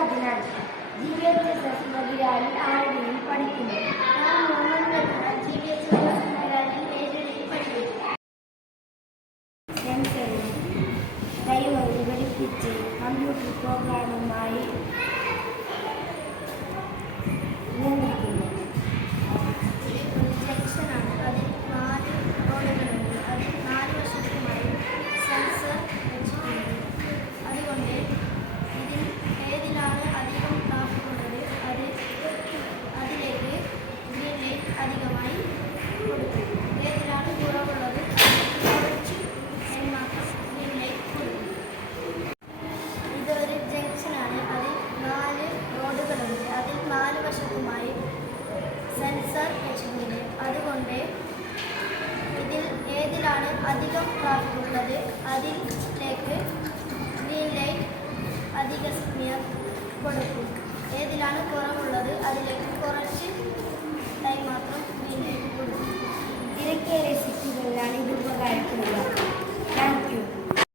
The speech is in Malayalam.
അതിനാൽ GVHSS മതിരാലിൽ ആരുടെയും പഠിക്കുന്നു. ഞാൻ മുഹമ്മദ് GVHSS മതിരാലിൽ ഏഴരയിൽ പഠിക്കുന്നു. സെൻസറും ഡ്രൈവറും ഘടിപ്പിച്ച് കമ്പ്യൂട്ടർ പ്രോഗ്രാമുമായി നിയന്ത്രിക്കുന്നു. ഒരു ജംഗ്ഷനാണ്. അതിൽ 4 റോഡുകളുണ്ട്. അതിൽ 4 വശത്തുമായി സെൻസർ വെച്ചിട്ടുണ്ട്. അതുകൊണ്ട് ഇതിൽ ഏതിലാണ് അധികം ട്രാഫിക് ഉള്ളത് അതിലേക്ക് ഗ്രീൻ ലൈറ്റ് അധികമായി കൊടുക്കും. ഏതിലാണ് കുറവുള്ളത് കുറച്ച് ഗ്രീൻ ലൈറ്റ് കൊടുക്കും. ഇതൊരു ജംഗ്ഷനാണ്. അതിൽ 4 റോഡുകളുണ്ട്. അതിൽ 4 വശത്തുമായി സെൻസർ വെച്ചിട്ടുണ്ട്. അതുകൊണ്ട് ഇതിൽ ഏതിലാണ് അധികം ട്രാഫിക് ഉള്ളത് അതിലേക്ക് ഗ്രീൻ ലൈറ്റ് അധിക സമയം കൊടുക്കും. ഏതിലാണ് കുറവുള്ളത് അതിലേക്ക് കുറച്ച് ടൈം മാത്രം